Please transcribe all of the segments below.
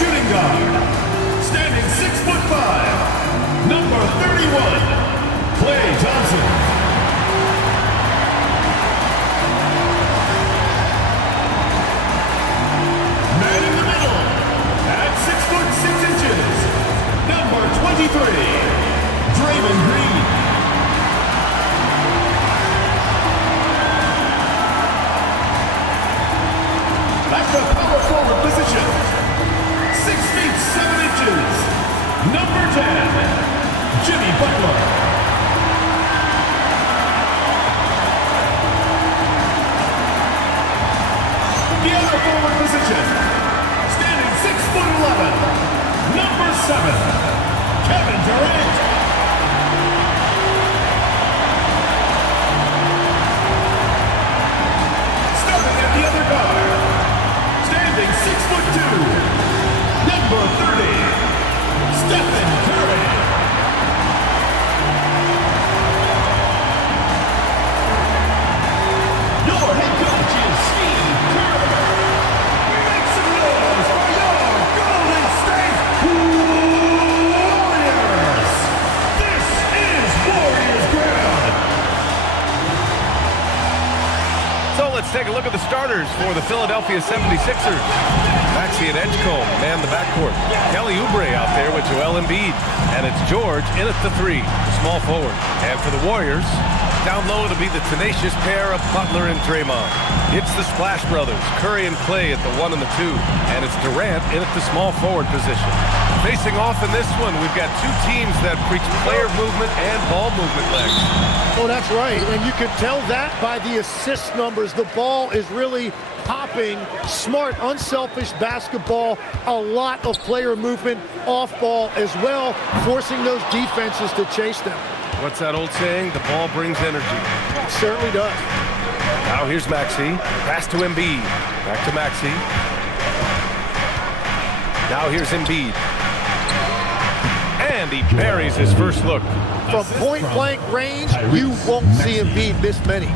shooting guard. Standing 6'5", number 31, Klay Thompson. Man in the middle, at 6'6", number 23, Draymond Green. At the power forward position, 6 feet 7 inches, number 10, Jimmy Butler. The other forward position, standing 6'11", number 7, Kevin Durant. Starting at the other guard, standing 6'2", number 30, Stephen Curry. Your head coach is Steve Kerr. Make some noise for your Golden State Warriors. This is Warriors Ground. So let's take a look at the starters for the Philadelphia 76ers. Maxey and Edgecombe man the backcourt. Kelly Oubre out there with Joel Embiid. And it's George in at the 3, the small forward. And for the Warriors, down low to be the tenacious pair of Butler and Draymond. It's the Splash Brothers, Curry and Klay at the 1 and the 2. And it's Durant in at the small forward position. Facing off in this one, we've got two teams that preach player movement and ball movement legs. Oh, that's right. And you can tell that by the assist numbers. The ball is really popping. Smart, unselfish basketball. A lot of player movement off ball as well, forcing those defenses to chase them. What's that old saying? The ball brings energy. It certainly does. Now here's Maxey. Pass to Embiid. Back to Maxey. Now here's Embiid. And he buries his first look. From point-blank range, you won't see Embiid miss many.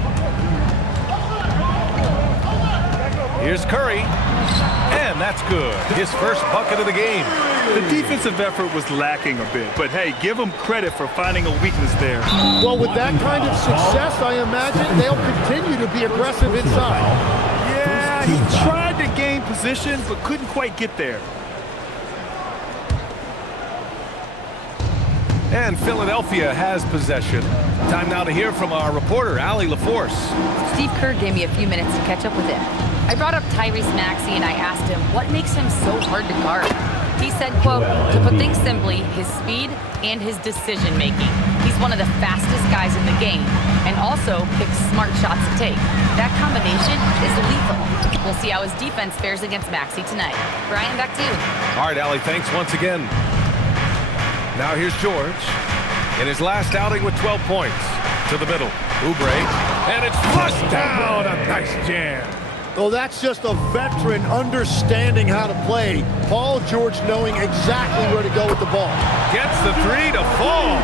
Here's Curry. And that's good. His first bucket of the game. The defensive effort was lacking a bit, but hey, give them credit for finding a weakness there. Well, with that kind of success, I imagine they'll continue to be aggressive inside. Yeah, he tried to gain position, but couldn't quite get there. And Philadelphia has possession. Time now to hear from our reporter, Allie LaForce. Steve Kerr gave me a few minutes to catch up with him. I brought up Tyrese Maxey and I asked him what makes him so hard to guard. He said, quote, to put things simply, his speed and his decision-making. He's one of the fastest guys in the game and also picks smart shots to take. That combination is lethal. We'll see how his defense fares against Maxey tonight. Brian, back to you. All right, Allie, thanks once again. Now here's George. In his last outing with 12 points. To the middle. Oubre. And it's flushed down. A nice jam. Oh, that's just a veteran understanding how to play. Paul George knowing exactly where to go with the ball. Gets the 3 to fall.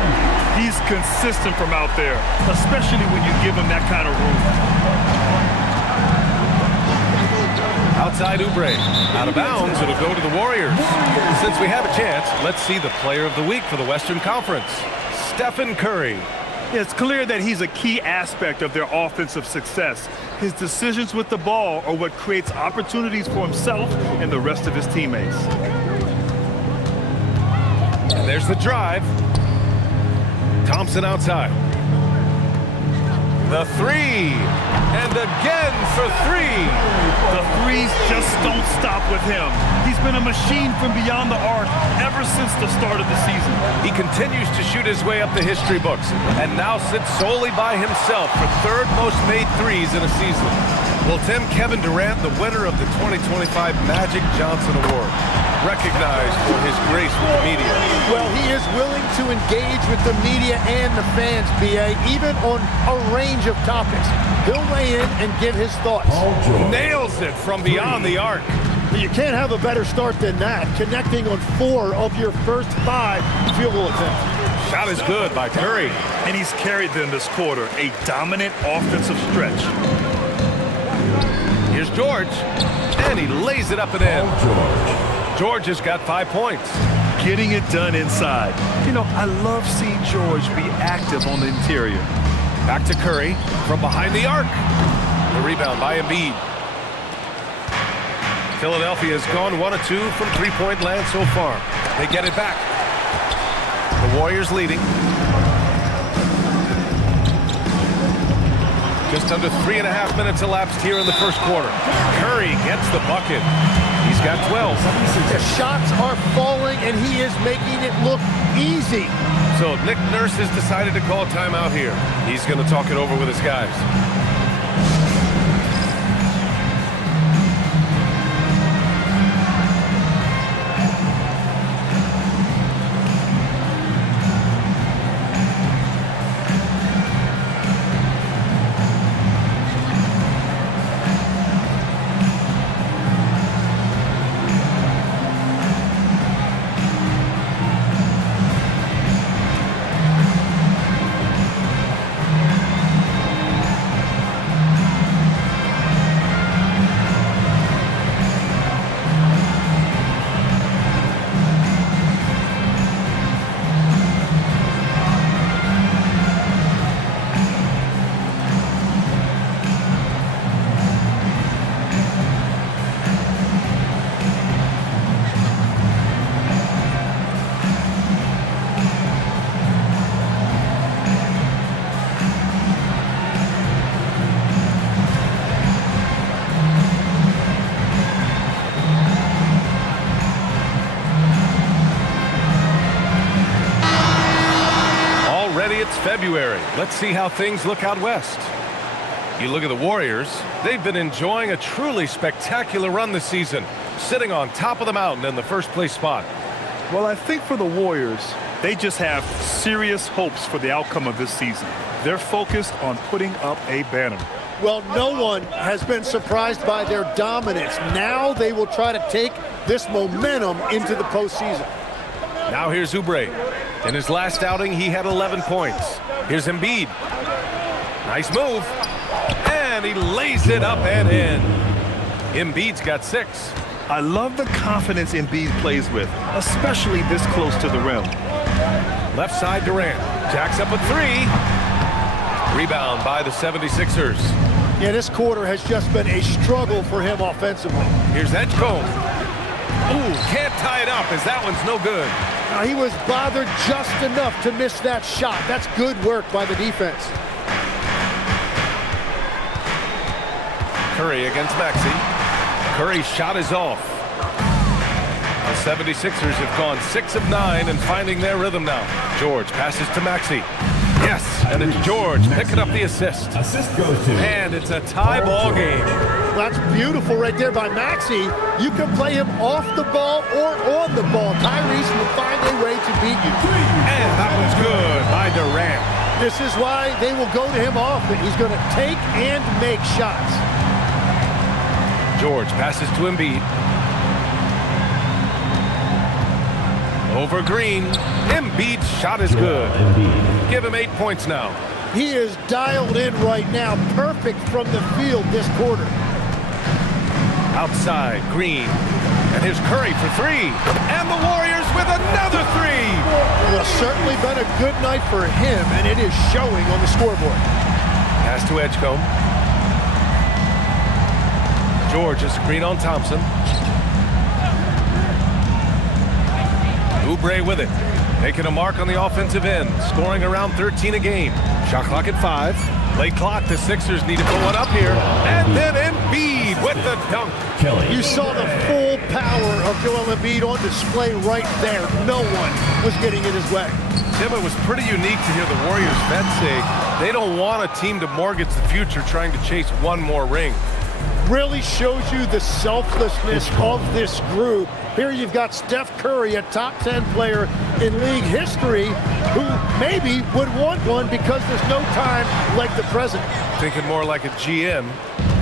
He's consistent from out there, especially when you give him that kind of room. Outside Oubre. Out of bounds, it'll go to the Warriors. Since we have a chance, let's see the player of the week for the Western Conference. Stephen Curry. It's clear that he's a key aspect of their offensive success. His decisions with the ball are what creates opportunities for himself and the rest of his teammates. And there's the drive. Thompson outside. The 3. And again for 3. The threes just don't stop with him. He's been a machine from beyond the arc ever since the start of the season. He continues to shoot his way up the history books and now sits solely by himself for third most made threes in a season. Well, Tim, Kevin Durant, the winner of the 2025 Magic Johnson Award, recognized for his grace with the media. Well, he is willing to engage with the media and the fans, B.A., even on a range of topics. He'll weigh in and give his thoughts. Nails it from beyond the arc. You can't have a better start than that, connecting on 4 of your first 5 field goal attempts. Shot is good by Curry. And he's carried them this quarter, a dominant offensive stretch. Here's George, and he lays it up and in. George has got 5 points. Getting it done inside. You know, I love seeing George be active on the interior. Back to Curry from behind the arc. The rebound by Embiid. Philadelphia has gone 1 of 2 from three-point land so far. They get it back. The Warriors leading. Just under 3.5 minutes elapsed here in the first quarter. Curry gets the bucket. He's got 12. The shots are falling, and he is making it look easy. So Nick Nurse has decided to call timeout here. He's going to talk it over with his guys. It's February. Let's see how things look out west. You look at the Warriors. They've been enjoying a truly spectacular run this season, sitting on top of the mountain in the first place spot. Well, I think for the Warriors, they just have serious hopes for the outcome of this season. They're focused on putting up a banner. Well, no one has been surprised by their dominance. Now they will try to take this momentum into the postseason. Now here's Oubre. In his last outing, he had 11 points. Here's Embiid. Nice move. And he lays it up and in. Embiid's got 6. I love the confidence Embiid plays with, especially this close to the rim. Left side Durant. Jacks up a 3. Rebound by the 76ers. Yeah, this quarter has just been a struggle for him offensively. Here's Edgecombe. Ooh, can't tie it up as that one's no good. He was bothered just enough to miss that shot. That's good work by the defense. Curry against Maxey. Curry's shot is off. The 76ers have gone 6 of 9 and finding their rhythm now. George passes to Maxey. Yes, and it's George picking up the assist. Assist goes to. And it's a tie ball game. That's beautiful right there by Maxey. You can play him off the ball or on the ball. Tyrese will find a way to beat you. And that one's good by Durant. This is why they will go to him often. He's going to take and make shots. George passes to Embiid. Over Green. Embiid's shot is good. Give him 8 points now. He is dialed in right now. Perfect from the field this quarter. Outside, Green. And here's Curry for 3. And the Warriors with another 3. Well, it's certainly been a good night for him, and it is showing on the scoreboard. Pass to Edgecombe. George is screen on Thompson. Oubre with it. Making a mark on the offensive end. Scoring around 13 a game. Shot clock at 5. Late clock. The Sixers need to pull one up here. And then Embiid with the dunk. You saw the full power of Joel Embiid on display right there. No one was getting in his way. Tim, it was pretty unique to hear the Warriors vets say they don't want a team to mortgage the future trying to chase one more ring. Really shows you the selflessness of this group. Here you've got Steph Curry, a top 10 player in league history, who maybe would want one because there's no time like the present. Thinking more like a GM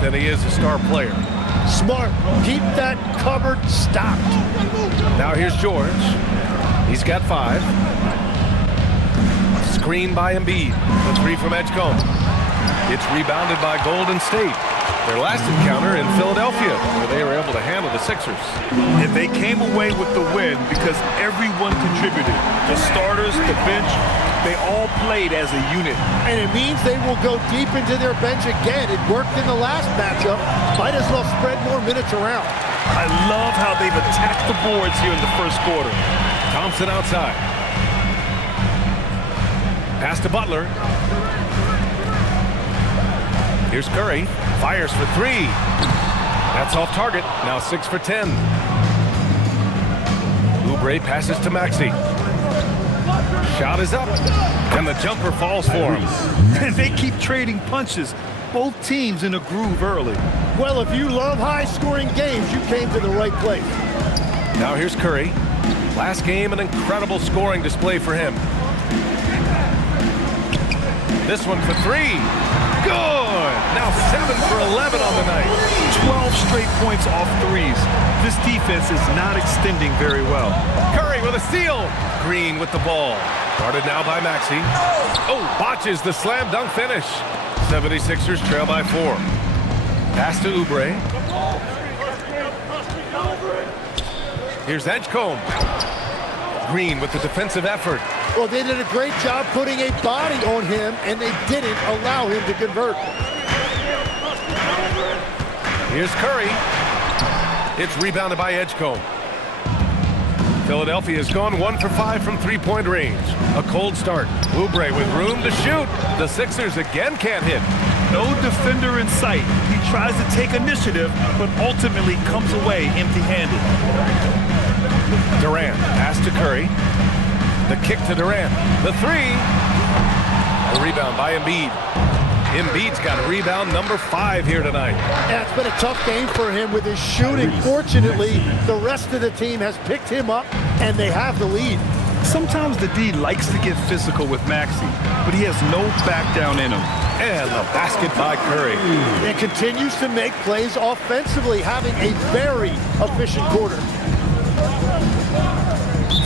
than he is a star player. Smart. Keep that cupboard stocked. Now here's George. He's got 5. Screen by Embiid. The 3 from Edgecombe. It's rebounded by Golden State. their last encounter in Philadelphia, where they were able to handle the Sixers. And they came away with the win because everyone contributed. The starters, the bench, they all played as a unit. And it means they will go deep into their bench again. It worked in the last matchup. Might as well spread more minutes around. I love how they've attacked the boards here in the first quarter. Thompson outside. Pass to Butler. Here's Curry. Fires for three. That's off target. Now 6 for 10. Oubre passes to Maxey. Shot is up. And the jumper falls for him. And they keep trading punches. Both teams in a groove early. Well, if you love high-scoring games, you came to the right place. Now here's Curry. Last game, an incredible scoring display for him. This one for three. Good! Now 7 for 11 on the night. 12 straight points off threes. This defense is not extending very well. Curry with a steal. Green with the ball. Guarded now by Maxey. Oh, botches the slam dunk finish. 76ers trail by 4. Pass to Oubre. Here's Edgecombe. Green with the defensive effort. Well, they did a great job putting a body on him, and they didn't allow him to convert. Here's Curry. It's rebounded by Edgecombe. Philadelphia has gone 1 for 5 from three-point range. A cold start. Oubre with room to shoot. The Sixers again can't hit. No defender in sight. He tries to take initiative, but ultimately comes away empty-handed. Durant, pass to Curry. The kick to Durant. The three. The rebound by Embiid. Embiid's got rebound number 5 here tonight. Yeah, it's been a tough game for him with his shooting. Fortunately, the rest of the team has picked him up, and they have the lead. Sometimes the D likes to get physical with Maxey, but he has no back down in him. And the basket by Curry. And continues to make plays offensively, having a very efficient quarter.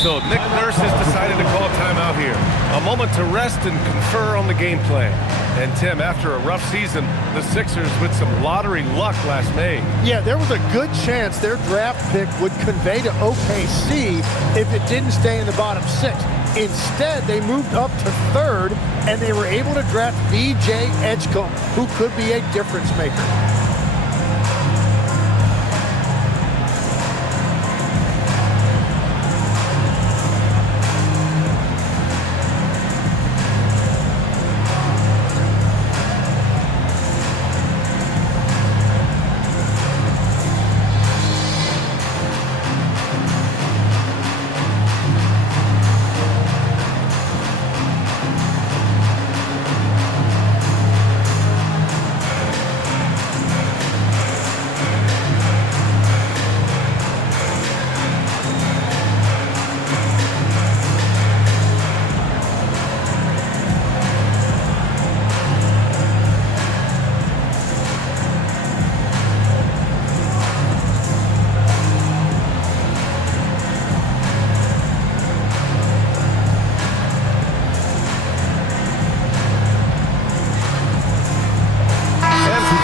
So Nick Nurse has decided to call a timeout here. A moment to rest and confer on the game plan. And Tim, after a rough season, the Sixers with some lottery luck last May. Yeah, there was a good chance their draft pick would convey to OKC if it didn't stay in the bottom 6. Instead, they moved up to 3rd, and they were able to draft VJ Edgecombe, who could be a difference maker.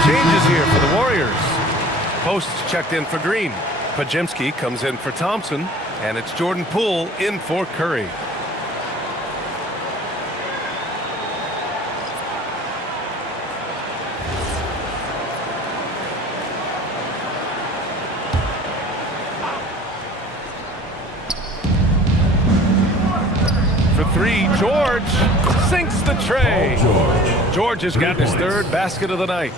Changes here for the Warriors. Post checked in for Green. Podziemski comes in for Thompson, and it's Jordan Poole in for Curry. For three, George sinks the tray. George has gotten his 3rd basket of the night.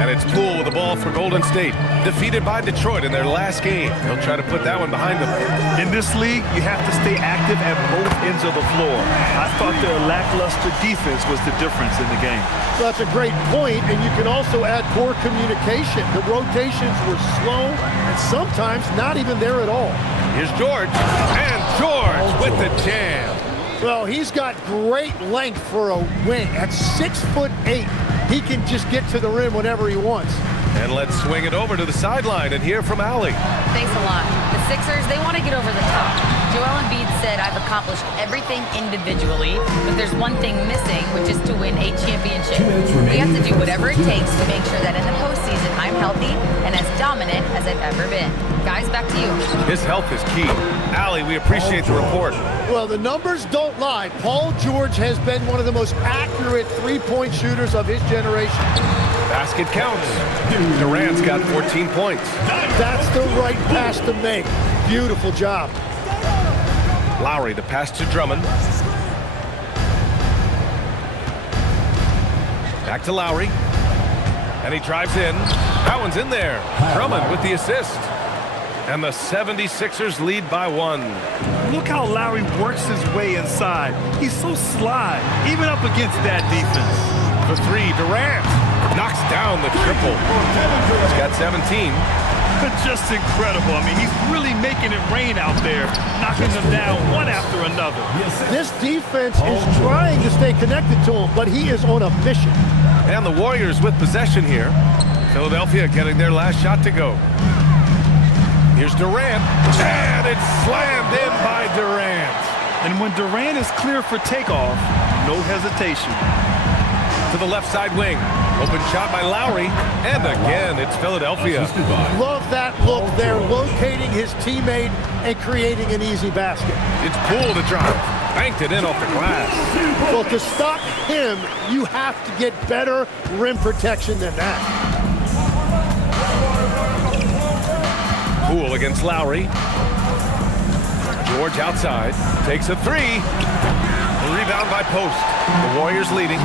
And it's Poole with the ball for Golden State. Defeated by Detroit in their last game. He'll try to put that one behind them. In this league, you have to stay active at both ends of the floor. I thought their lackluster defense was the difference in the game. So that's a great point, and you can also add poor communication. The rotations were slow and sometimes not even there at all. Here's George, and George with the jam. Well, he's got great length for a wing. At 6'8", he can just get to the rim whenever he wants. And let's swing it over to the sideline and hear from Allie. Thanks a lot. The Sixers, they want to get over the top. Joel Embiid said, "I've accomplished everything individually, but there's one thing missing, which is to win a championship. We have to do whatever it takes to make sure that in the postseason I'm healthy and as dominant as I've ever been." Guys, back to you. His health is key. Allie, we appreciate the report. Well, the numbers don't lie. Paul George has been one of the most accurate three-point shooters of his generation. Basket counts. Durant's got 14 points. That's the right pass to make. Beautiful job. Lowry to pass to Drummond. Back to Lowry. And he drives in. That one's in there. Drummond with the assist. And the 76ers lead by 1. Look how Lowry works his way inside. He's so sly, even up against that defense. For 3, Durant knocks down the triple. He's got 17. Just incredible. I mean, he's really making it rain out there, knocking them down one after another. This defense is trying to stay connected to him, but he is on a mission. And the Warriors with possession here. Philadelphia getting their last shot to go. Here's Durant, and it's slammed in by Durant. And when Durant is clear for takeoff, no hesitation. To the left side wing. Open shot by Lowry, and again, it's Philadelphia. Love that look. They're locating his teammate and creating an easy basket. It's Poole to drive. Banked it in off the glass. Well, to stop him, you have to get better rim protection than that. Poole against Lowry. George outside. Takes a 3. The rebound by Post. The Warriors leading.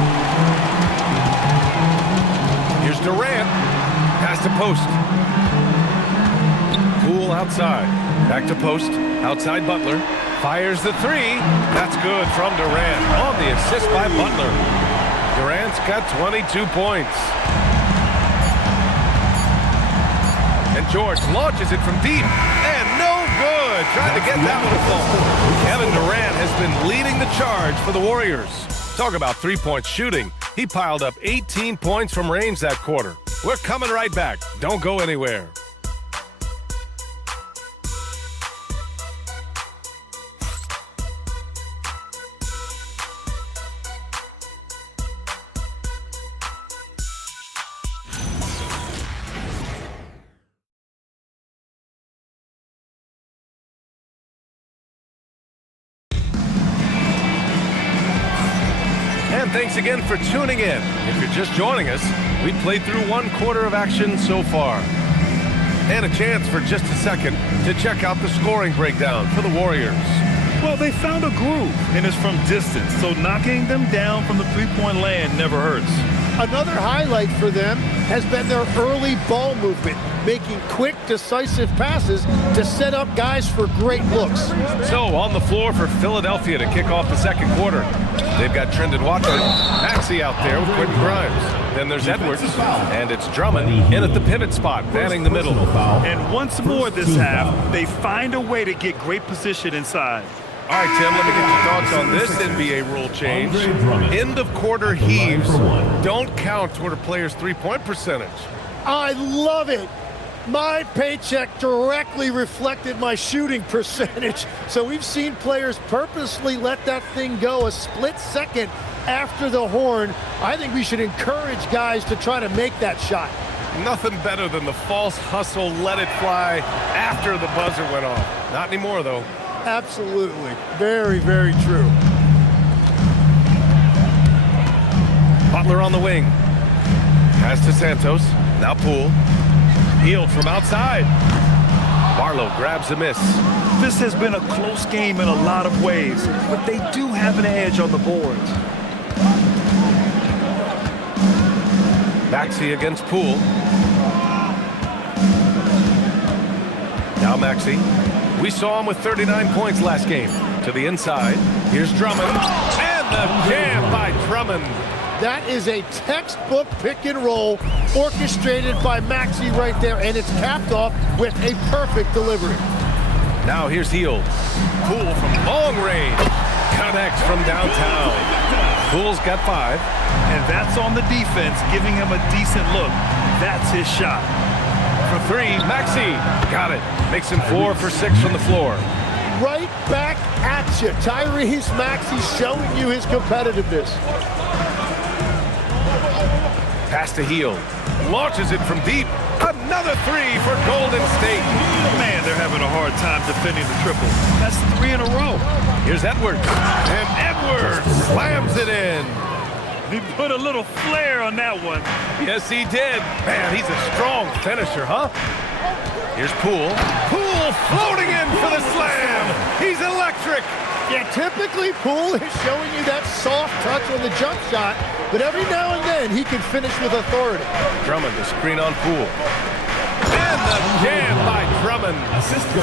Here's Durant. Pass to Post. Poole outside. Back to Post. Outside Butler. Fires the 3. That's good from Durant. On the assist by Butler. Durant's got 22 points. And George launches it from deep. And no good. Trying to get that one to fall. Kevin Durant has been leading the charge for the Warriors. Talk about three-point shooting. He piled up 18 points from range that quarter. We're coming right back. Don't go anywhere. And thanks again for tuning in. If you're just joining us, we've played through 1 quarter of action so far. And a chance for just a second to check out the scoring breakdown for the Warriors. Well, they found a groove, and it's from distance, so knocking them down from the three-point land never hurts. Another highlight for them has been their early ball movement, making quick, decisive passes to set up guys for great looks. So on the floor for Philadelphia to kick off the second quarter. They've got Trendon Watford, Maxey out there with Quentin Grimes. Then there's Edwards, and it's Drummond in at the pivot spot, manning the middle. And once more this half, they find a way to get great position inside. All right, Tim, let me get your thoughts on this NBA rule change. End of quarter heaves don't count toward a player's three-point percentage. I love it. My paycheck directly reflected my shooting percentage. So we've seen players purposely let that thing go a split second after the horn. I think we should encourage guys to try to make that shot. Nothing better than the false hustle, let it fly after the buzzer went off. Not anymore, though. Absolutely. Very, very true. Butler on the wing. Pass to Santos. Now Poole. Healed from outside. Barlow grabs a miss. This has been a close game in a lot of ways, but they do have an edge on the boards. Maxey against Poole. Now Maxey. We saw him with 39 points last game. To the inside. Here's Drummond. And the jam by Drummond. That is a textbook pick and roll orchestrated by Maxey right there, and it's capped off with a perfect delivery. Now here's Hield. Poole from long range. Connects from downtown. Poole's got 5. And that's on the defense, giving him a decent look. That's his shot. For 3, Maxey. Got it. Makes him 4 for 6 from the floor. right back at you. Tyrese Maxey showing you his competitiveness. Pass to Hield. Launches it from deep. Another three for Golden State. Man, they're having a hard time defending the triple. That's 3 in a row. Here's Edwards. And Edwards slams it in. He put a little flair on that one. Yes, he did. Man, he's a strong finisher, huh? Here's Poole. Poole floating in for the slam. He's electric. Yeah, typically Poole is showing you that soft touch on the jump shot, but every now and then he can finish with authority. Drummond, the screen on Poole. And the jam by Drummond.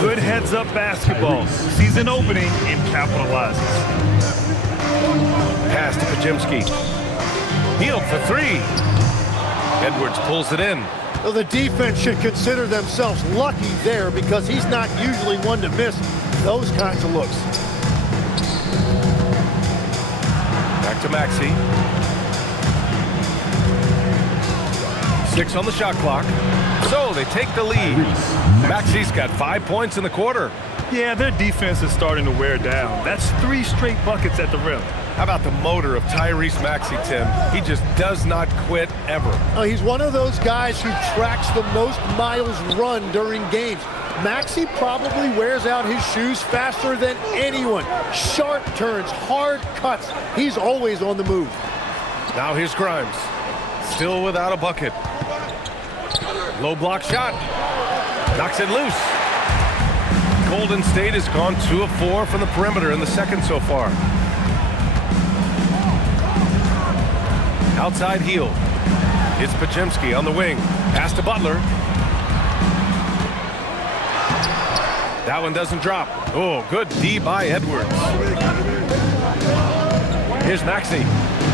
Good heads-up basketball. Sees an opening and capitalizes. Pass to Podziemski. Hield for three. Edwards pulls it in. Well, the defense should consider themselves lucky there because he's not usually one to miss those kinds of looks. Back to Maxey. 6 on the shot clock. So they take the lead. Maxey's got 5 points in the quarter. Yeah, their defense is starting to wear down. That's 3 straight buckets at the rim. How about the motor of Tyrese Maxey, Tim? He just does not quit ever. He's one of those guys who tracks the most miles run during games. Maxey probably wears out his shoes faster than anyone. Sharp turns, hard cuts. He's always on the move. Now here's Grimes. Still without a bucket. Low block shot. Knocks it loose. Golden State has gone 2 of 4 from the perimeter in the second so far. Outside Hield. It's Podziemski on the wing. Pass to Butler. That one doesn't drop. Oh, good D by Edwards. Here's Maxey.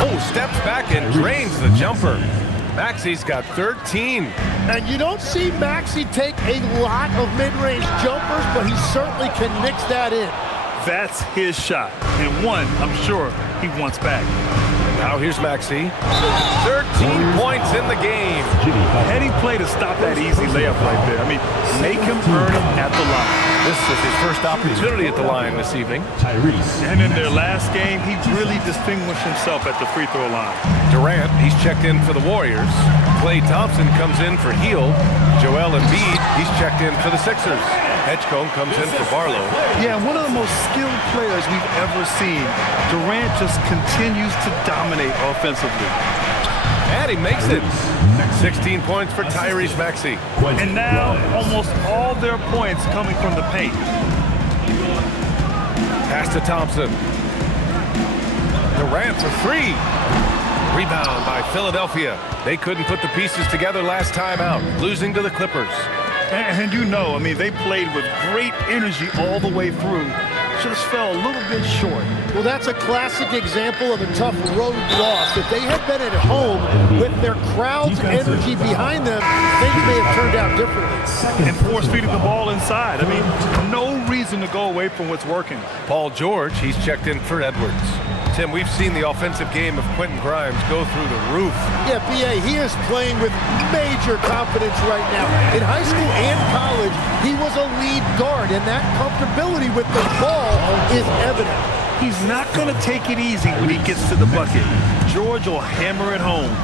Oh, steps back and drains the jumper. Maxey's got 13. And you don't see Maxey take a lot of mid-range jumpers, but he certainly can mix that in. That's his shot, and one I'm sure he wants back. Now here's Maxey. 13 points in the game. Heady play to stop that easy layup right there. I mean, make him earn it at the line. This is his first opportunity at the line this evening. Tyrese. And in their last game, he really distinguished himself at the free throw line. Durant, he's checked in for the Warriors. Klay Thompson comes in for Hield. Joel Embiid, he's checked in for the Sixers. Edgecombe comes in for Barlow. Yeah, one of the most skilled players we've ever seen. Durant just continues to dominate offensively. And he makes it. 16 points for Tyrese Maxey. And now almost all their points coming from the paint. Pass to Thompson. Durant for three. Rebound by Philadelphia. They couldn't put the pieces together last time out, losing to the Clippers. And you know, I mean, they played with great energy all the way through. Just fell a little bit short. Well, that's a classic example of a tough road loss. If they had been at home with their crowd's energy behind them, things may have turned out differently. And force-feeding the ball inside. I mean, no reason to go away from what's working. Paul George, he's checked in for Edwards. Tim, we've seen the offensive game of Quentin Grimes go through the roof. Yeah, B.A., he is playing with major confidence right now. In high school and college, he was a lead guard, and that comfortability with the ball is evident. He's not going to take it easy when he gets to the bucket. George will hammer it home.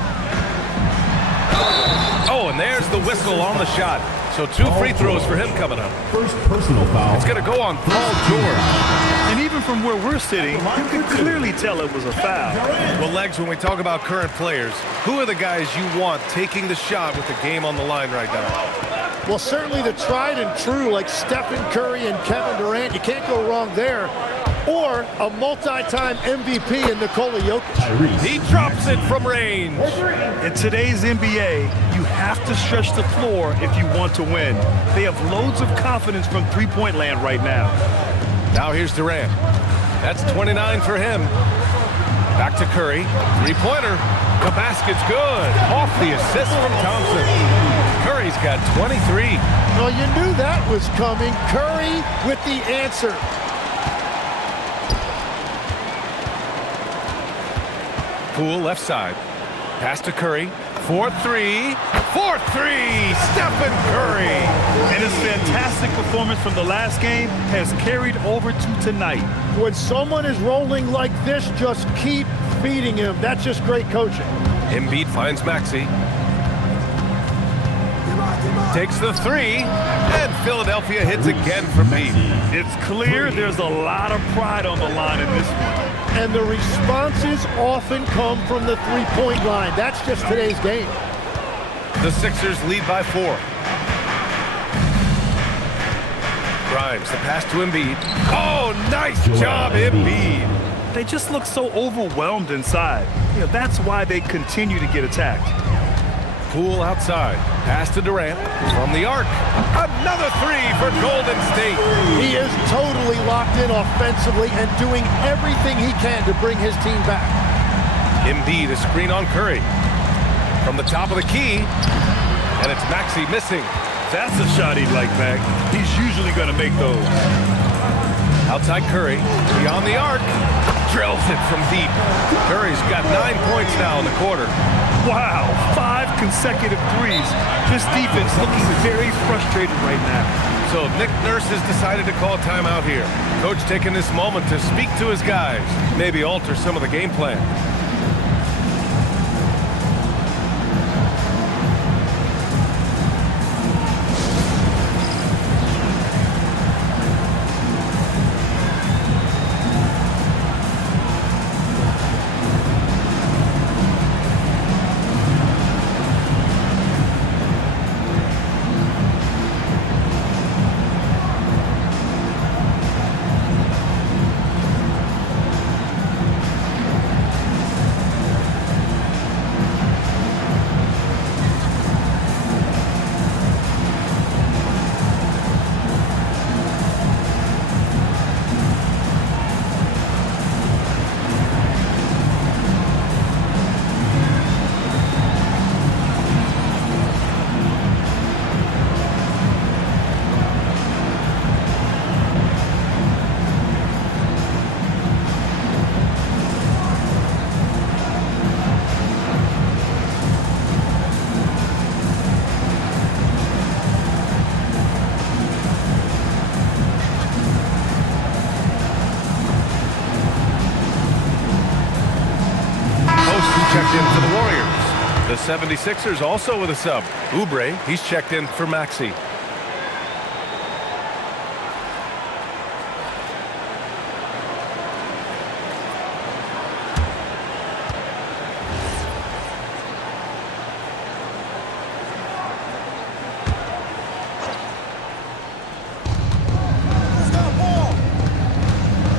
Oh, and there's the whistle on the shot. So 2 free throws for him coming up. First personal foul. It's going to go on Paul George. And even from where we're sitting, you can clearly tell it was a foul. Well, Legs, when we talk about current players, who are the guys you want taking the shot with the game on the line right now? Well, certainly the tried and true like Stephen Curry and Kevin Durant. You can't go wrong there. Or a multi-time MVP in Nikola Jokic. He drops it from range. In today's NBA, you have to stretch the floor if you want to win. They have loads of confidence from three-point land right now. Now here's Durant. That's 29 for him. Back to Curry. Three-pointer. The basket's good. Off the assist from Thompson. Curry's got 23. Well, you knew that was coming. Curry with the answer. Poole left side. Pass to Curry. 4-3. 4-3. Stephen Curry. And his fantastic performance performance from the last game has carried over to tonight. When someone is rolling like this, just keep feeding him. That's just great coaching. Embiid finds Maxey. Takes the three, and Philadelphia hits again from deep. It's clear there's a lot of pride on the line in this one. And the responses often come from the three-point line. That's just today's game. The Sixers lead by 4. Grimes, the pass to Embiid. Oh, nice job, Embiid. They just look so overwhelmed inside. That's why they continue to get attacked. Poole outside. Pass to Durant from the arc. Another three for Golden State. He is totally locked in offensively and doing everything he can to bring his team back. Embiid, a screen on Curry. From the top of the key, and it's Maxey missing. That's a shot he'd like back. He's usually going to make those. Outside Curry, beyond the arc, drills it from deep. Curry's got 9 points now in the quarter. Wow, 5 consecutive threes. This defense looking very frustrated right now. So Nick Nurse has decided to call timeout here. Coach taking this moment to speak to his guys, maybe alter some of the game plan. Checked in for the Warriors. The 76ers also with a sub. Oubre, he's checked in for Maxey.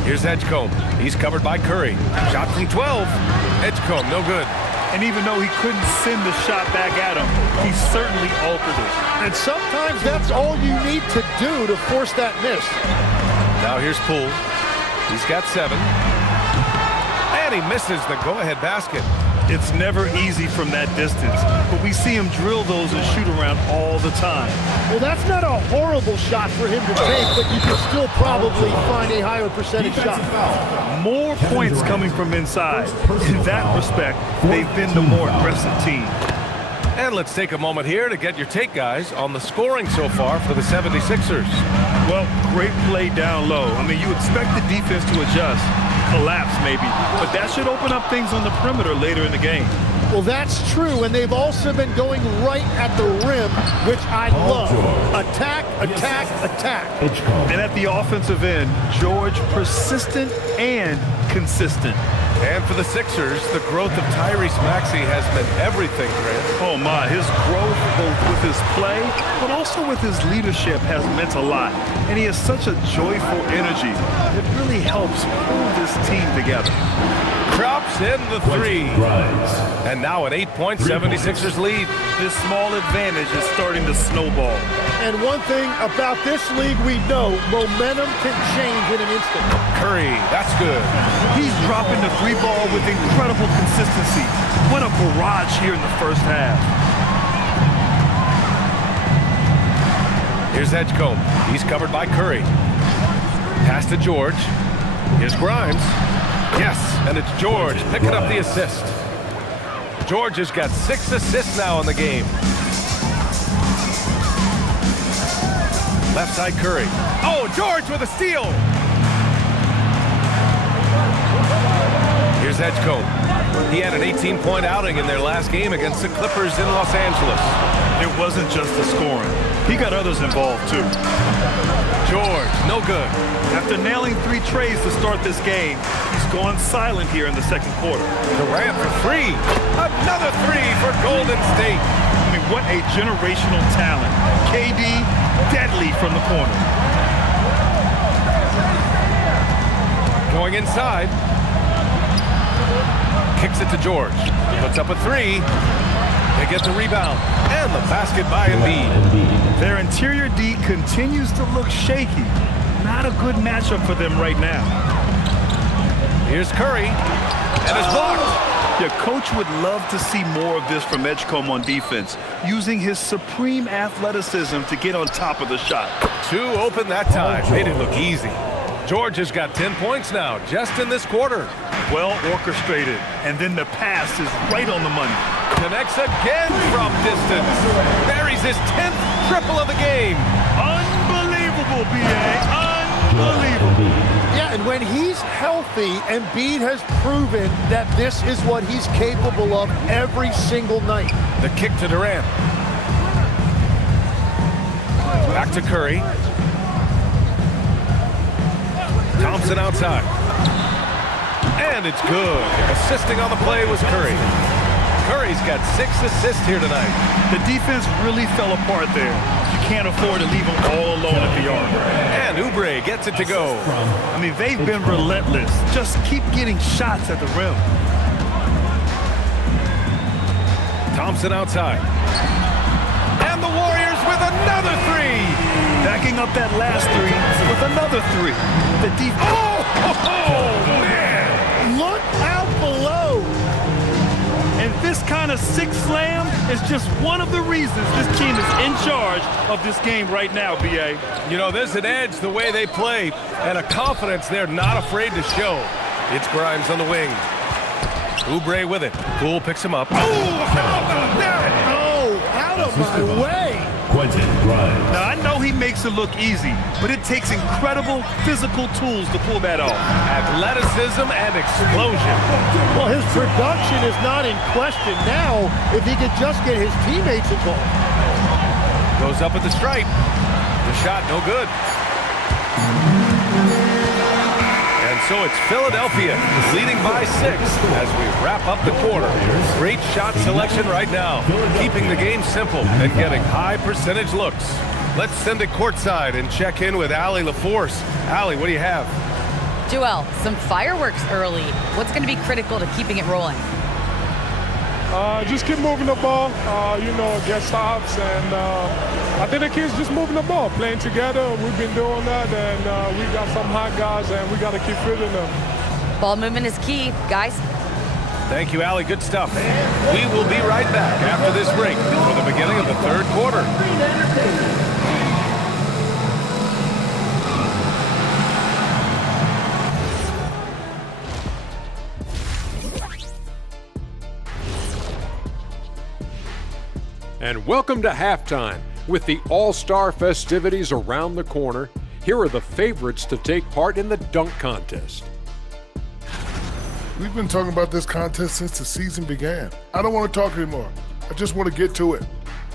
Here's Edgecombe. He's covered by Curry. Shot from 12. Edgecombe, no good. And even though he couldn't send the shot back at him, he certainly altered it. And sometimes that's all you need to do to force that miss. Now here's Poole. He's got 7. And he misses the go-ahead basket. It's never easy from that distance, but we see him drill those and shoot around all the time. Well, that's not a horrible shot for him to take, but you can still probably find a higher percentage shot. More points coming from inside. In that respect, they've been the more aggressive team. And let's take a moment here to get your take, guys, on the scoring so far for the 76ers. Well, great play down low. I mean, you expect the defense to adjust, collapse maybe, but that should open up things on the perimeter later in the game. Well, that's true, and they've also been going right at the rim, which I love. Attack, attack, attack. And at the offensive end, George persistent and consistent. And for the Sixers, the growth of Tyrese Maxey has meant everything, Grant. Oh my, his growth both with his play, but also with his leadership has meant a lot. And he has such a joyful energy. It really helps pull this team together. Drops in the 3. And now an 8-point 76ers lead. This small advantage is starting to snowball. And one thing about this league we know, momentum can change in an instant. Curry, that's good. He's dropping the 3 ball with incredible consistency. What a barrage here in the first half. Here's Edgecombe. He's covered by Curry. Pass to George. Here's Grimes. Yes, and it's George picking up the assist. George has got 6 assists now in the game. Left side Curry. Oh, George with a steal. Here's Edgecombe. He had an 18-point outing in their last game against the Clippers in Los Angeles. It wasn't just the scoring. He got others involved, too. George, no good. After nailing 3 trays to start this game, he's gone silent here in the second quarter. Durant for 3. Another 3 for Golden State. I mean, what a generational talent. KD, deadly from the corner. Going inside. Kicks it to George. Puts up a 3. They get the rebound. And the basket by Embiid. Their interior D continues to look shaky. Not a good matchup for them right now. Here's Curry. And it's blocked. Your coach would love to see more of this from Edgecombe on defense, using his supreme athleticism to get on top of the shot. 2 open that time. Made it look easy. George has got 10 points now, just in this quarter. Well orchestrated, and then the pass is right on the money. Connects again from distance. Buries his 10th triple of the game. Unbelievable, B.A. Unbelievable. Yeah, and when he's healthy, Embiid has proven that this is what he's capable of every single night. The kick to Durant. Back to Curry. Thompson outside. And it's good. Assisting on the play was Curry. Curry's got 6 assists here tonight. The defense really fell apart there. You can't afford to leave them all alone at the arc. And Oubre gets it to go. I mean, they've been relentless. Just keep getting shots at the rim. Thompson outside. And the Warriors with another 3. Backing up that last 3 with another 3. The defense. Oh, man. Look out below. And this kind of six slam is just one of the reasons this team is in charge of this game right now, B.A. You know, there's an edge the way they play and a confidence they're not afraid to show. It's Grimes on the wing. Oubre with it. Poole picks him up. Oh, how about that? Oh, out of my way. Quentin Grimes. Now, I know he makes it look easy, but it takes incredible physical tools to pull that off. Athleticism and explosion. Well, his production is not in question now if he could just get his teammates involved. Goes up at the stripe. The shot no good. And so it's Philadelphia leading by 6 as we wrap up the quarter. Great shot selection right now, keeping the game simple and getting high percentage looks. Let's send it courtside and check in with Allie LaForce. Allie, what do you have? Joel, some fireworks early. What's going to be critical to keeping it rolling? Just keep moving the ball, get stops, and I think the kids just moving the ball, playing together. We've been doing that, and we got some hot guys, and we got to keep fitting them. Ball movement is key, guys. Thank you, Allie. Good stuff. We will be right back after this break for the beginning of the third quarter. And welcome to halftime. With the All-Star festivities around the corner, here are the favorites to take part in the dunk contest. We've been talking about this contest since the season began. I don't want to talk anymore. I just want to get to it.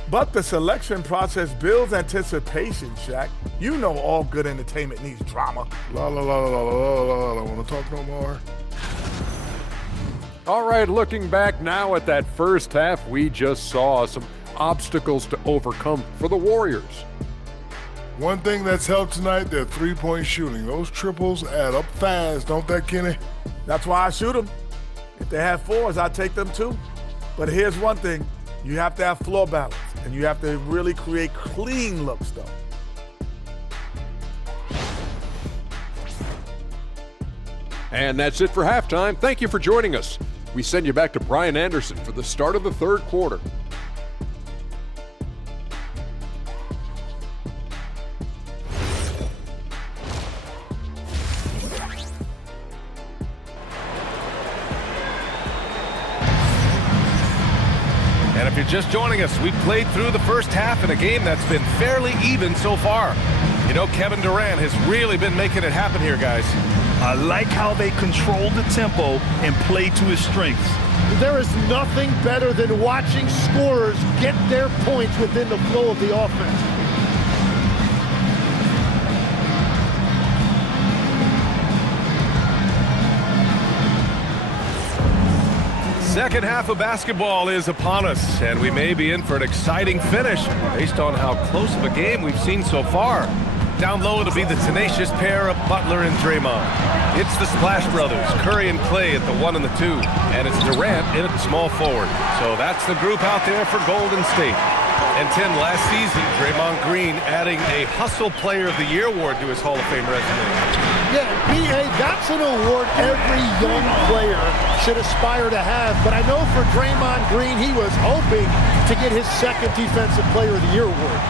But the selection process builds anticipation, Shaq. You know all good entertainment needs drama. La la la la la la la. I don't want to talk no more. All right, looking back now at that first half, we just saw some obstacles to overcome for the Warriors. One thing that's helped tonight, their three-point shooting. Those triples add up fast, don't they, Kenny? That's why I shoot them. If they have 4s, I take them too. But here's one thing. You have to have floor balance, and you have to really create clean looks, though. And that's it for halftime. Thank you for joining us. We send you back to Brian Anderson for the start of the third quarter. And if you're just joining us, we played through the first half in a game that's been fairly even so far. You know, Kevin Durant has really been making it happen here, guys. I like how they control the tempo and play to his strengths. There is nothing better than watching scorers get their points within the flow of the offense. Second half of basketball is upon us, and we may be in for an exciting finish based on how close of a game we've seen so far. Down low, it'll be the tenacious pair of Butler and Draymond. It's the Splash Brothers, Curry and Clay at the 1 and the 2, and it's Durant in at the small forward. So that's the group out there for Golden State. And Tim, last season, Draymond Green adding a Hustle Player of the Year award to his Hall of Fame resume. Yeah, B.A., that's an award every young player should aspire to have. But I know for Draymond Green, he was hoping to get his second Defensive Player of the Year award.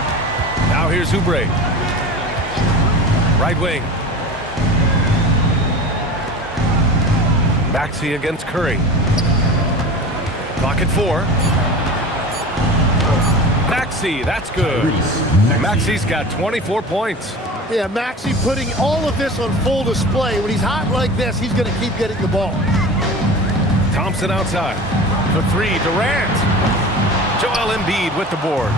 Now here's Oubre. Right wing. Maxey against Curry. Clock at 4. Maxey, that's good. Maxey's got 24 points. Yeah, Maxey putting all of this on full display. When he's hot like this, he's going to keep getting the ball. Thompson outside. For 3, Durant. Joel Embiid with the board.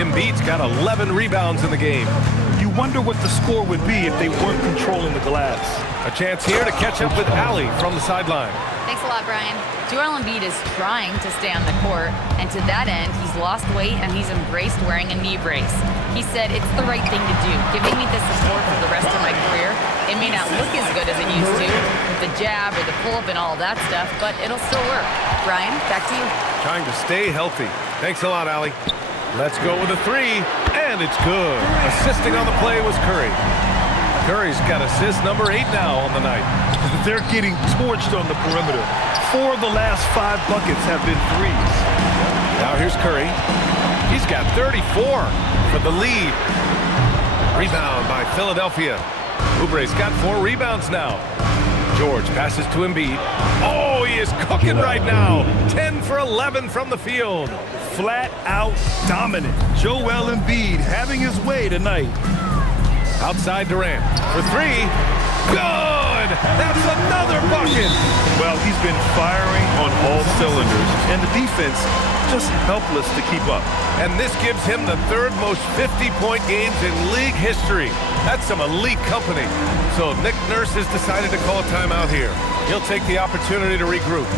Embiid's got 11 rebounds in the game. You wonder what the score would be if they weren't controlling the glass. A chance here to catch up with Allie from the sideline. Thanks a lot, Brian. Joel Embiid is trying to stay on the court, and to that end, he's lost weight and he's embraced wearing a knee brace. He said, "It's the right thing to do, giving me the support for the rest of my career. It may not look as good as it used to, with the jab or the pull-up and all that stuff, but it'll still work." Brian, back to you. Trying to stay healthy. Thanks a lot, Allie. Let's go with a 3, and it's good. Assisting on the play was Curry. Curry's got assist number 8 now on the night. They're getting torched on the perimeter. 4 of the last 5 buckets have been threes. Now here's Curry. He's got 34 for the lead. Rebound by Philadelphia. Oubre's got 4 rebounds now. George passes to Embiid. Oh, he is cooking right now. 10 for 11 from the field. Flat out dominant. Joel Embiid having his way tonight. Outside Durant for 3. Good! That's another bucket! Well, he's been firing on all cylinders, and the defense just helpless to keep up. And this gives him the 3rd most 50-point games in league history. That's some elite company. So Nick Nurse has decided to call a timeout here. He'll take the opportunity to regroup.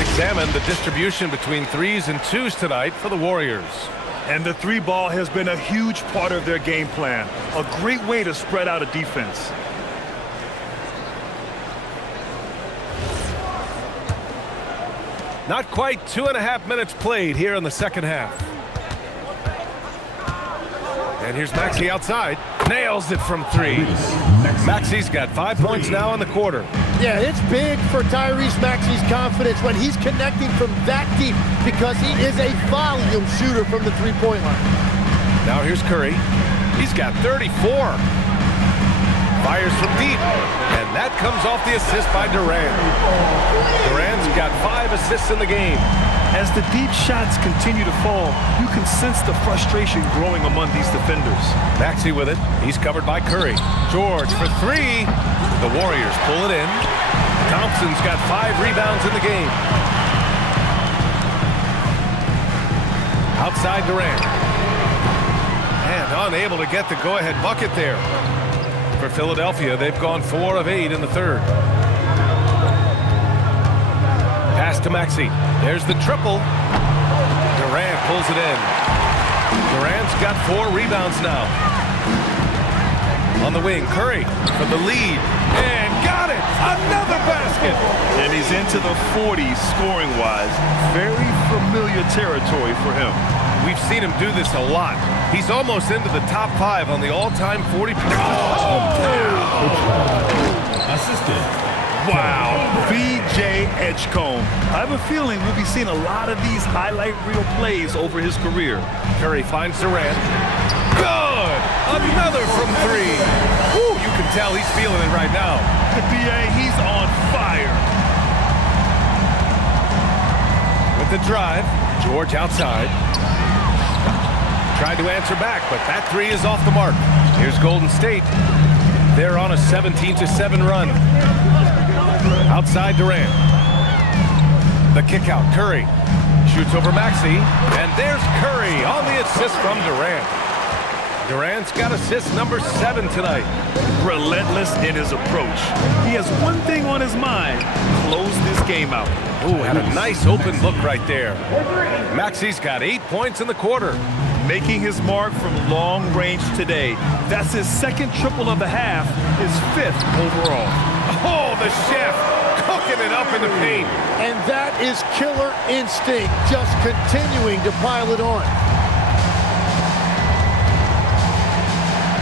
Examine the distribution between 3s and 2s tonight for the Warriors. And the 3 ball has been a huge part of their game plan. A great way to spread out a defense. Not quite 2.5 minutes played here in the second half. And here's Maxey outside. Nails it from 3. Maxey's got 5 points now in the quarter. Yeah, it's big for Tyrese Maxey's confidence when he's connecting from that deep because he is a volume shooter from the three-point line. Now here's Curry. He's got 34. Fires from deep, and that comes off the assist by Durant. Durant's got 5 assists in the game. As the deep shots continue to fall, you can sense the frustration growing among these defenders. Maxey with it. He's covered by Curry. George for 3. The Warriors pull it in. Thompson's got 5 rebounds in the game. Outside Durant. And unable to get the go-ahead bucket there. For Philadelphia, they've gone 4 of 8 in the third. Pass to Maxey. There's the triple. Durant pulls it in. Durant's got 4 rebounds now. On the wing, Curry for the lead. And got it! Another basket! And he's into the 40s scoring-wise. Very familiar territory for him. We've seen him do this a lot. He's almost into the top 5 on the all-time 40. Assisted. Wow, B.J. Edgecombe. I have a feeling we'll be seeing a lot of these highlight reel plays over his career. Curry finds Durant. Good! Another from 3. Woo, you can tell he's feeling it right now. The B.A., he's on fire. With the drive, George outside. Tried to answer back, but that 3 is off the mark. Here's Golden State. They're on a 17-7 run. Outside Durant. The kick out, Curry. Shoots over Maxey, and there's Curry on the assist from Durant. Durant's got assist number 7 tonight. Relentless in his approach. He has one thing on his mind: close this game out. Ooh, had a nice open look right there. Maxey's got 8 points in the quarter. Making his mark from long range today. That's his 2nd triple of the half, his 5th overall. Oh, the chef cooking it up in the paint. And that is killer instinct, just continuing to pile it on.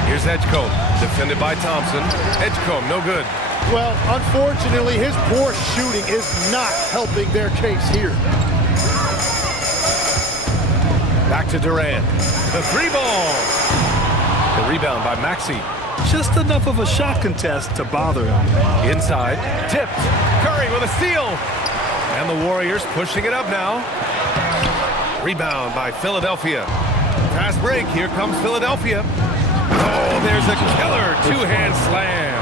Here's Edgecombe, defended by Thompson. Edgecombe, no good. Well, unfortunately, his poor shooting is not helping their case here. Back to Durant. The 3-ball. The rebound by Maxey. Just enough of a shot contest to bother him. Inside, tipped. Curry with a steal. And the Warriors pushing it up now. Rebound by Philadelphia. Fast break, here comes Philadelphia. Oh, there's a killer 2-hand slam.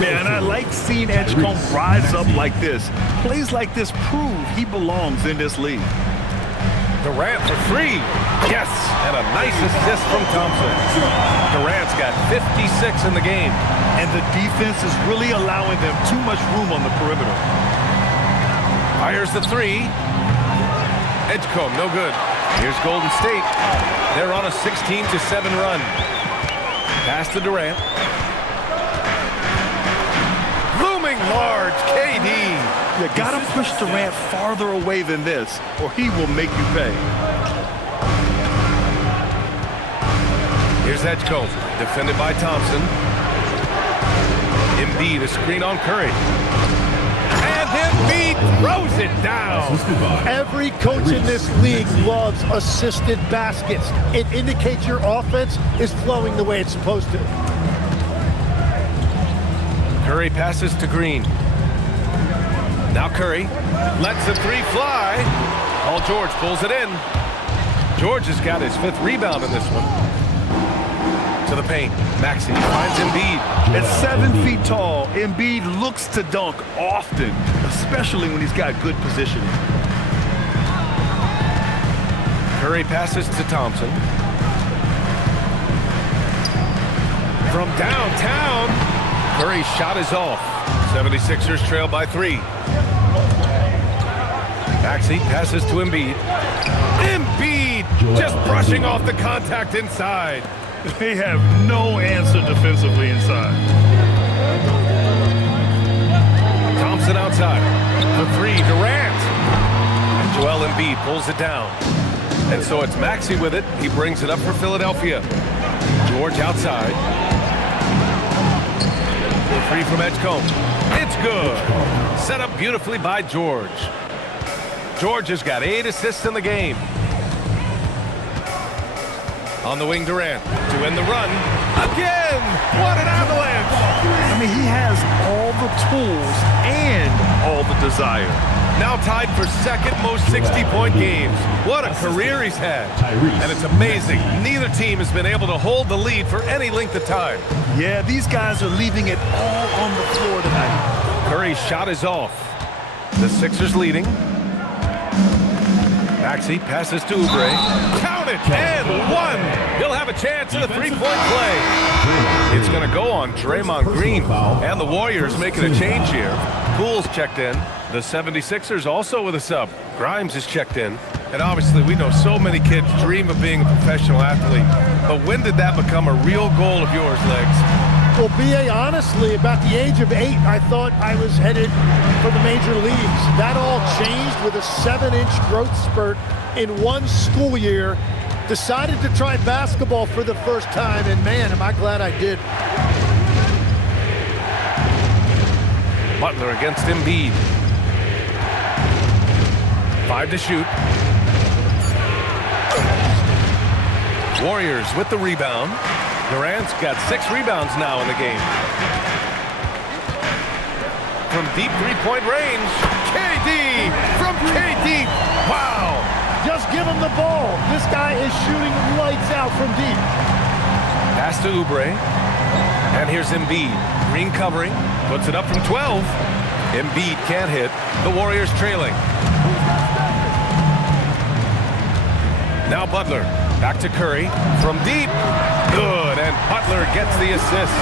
Man, I like seeing Edgecombe rise up like this. Plays like this prove he belongs in this league. Durant for 3. Yes, and a nice assist from Thompson. Durant's got 56 in the game. And the defense is really allowing them too much room on the perimeter. Fires the 3. Edgecombe, no good. Here's Golden State. They're on a 16-7 run. Pass to Durant. Looming large, KD. You gotta push Durant farther away than this, or he will make you pay. Here's Edgecombe, defended by Thompson. Embiid, a screen on Curry. And Embiid throws it down. Every coach in this league loves assisted baskets. It indicates your offense is flowing the way it's supposed to. Curry passes to Green. Now Curry lets the 3 fly. Paul George pulls it in. George has got his 5th rebound in this one. To the paint. Maxey finds Embiid. At 7 feet tall, Embiid looks to dunk often, especially when he's got good positioning. Curry passes to Thompson. From downtown, Curry's shot is off. 76ers trail by 3. Maxey passes to Embiid. Embiid just brushing off the contact inside. They have no answer defensively inside. Thompson outside. The 3, Durant. And Joel Embiid pulls it down. And so it's Maxey with it. He brings it up for Philadelphia. George outside. The 3 from Edgecombe. It's good. Set up beautifully by George. George has got 8 assists in the game. On the wing, Durant to end the run. Again! What an avalanche! I mean, he has all the tools and all the desire. Now tied for 2nd most 60-point games. What a career he's had. And it's amazing. Neither team has been able to hold the lead for any length of time. Yeah, these guys are leaving it all on the floor tonight. Curry's shot is off. The Sixers leading. Maxey passes to Oubre. Count it, and one. He'll have a chance in a three-point play. It's going to go on Draymond Green, and the Warriors making a change here. Poole's checked in. The 76ers also with a sub. Grimes is checked in. And obviously, we know so many kids dream of being a professional athlete. But when did that become a real goal of yours, Legs? Well, B.A., honestly, about the age of 8, I thought I was headed for the major leagues. That all changed with a 7-inch growth spurt in one school year. Decided to try basketball for the first time, and man, am I glad I did. Butler against Embiid. 5 to shoot. Warriors with the rebound. Durant's got 6 rebounds now in the game. From deep three-point range, KD from KD. Wow! Just give him the ball. This guy is shooting lights out from deep. Pass to Oubre. And here's Embiid. Green covering. Puts it up from 12. Embiid can't hit. The Warriors trailing. Now Butler. Back to Curry. From deep. Good. And Butler gets the assist.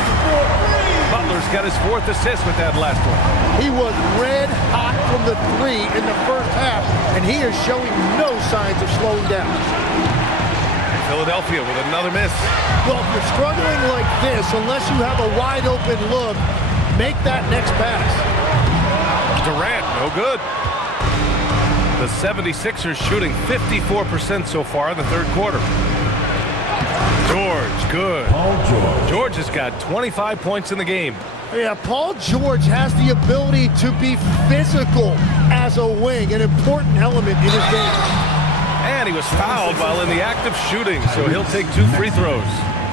Butler's got his 4th assist with that last one. He was red hot from the 3 in the first half, and he is showing no signs of slowing down. Philadelphia with another miss. Well, if you're struggling like this, unless you have a wide open look, make that next pass. Durant, no good. The 76ers shooting 54% so far in the third quarter. George, good. George has got 25 points in the game. Yeah, Paul George has the ability to be physical as a wing, an important element in his game. And he was fouled while in the act of shooting, so he'll take 2 free throws.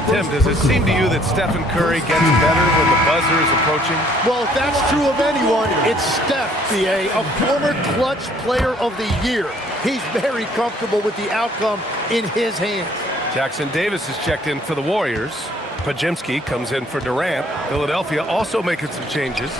Tim, does it seem to you that Stephen Curry gets better when the buzzer is approaching? Well, if that's true of anyone, it's Steph, B.A., a former clutch player of the year. He's very comfortable with the outcome in his hands. Jackson Davis is checked in for the Warriors. Pajimski comes in for Durant. Philadelphia also making some changes.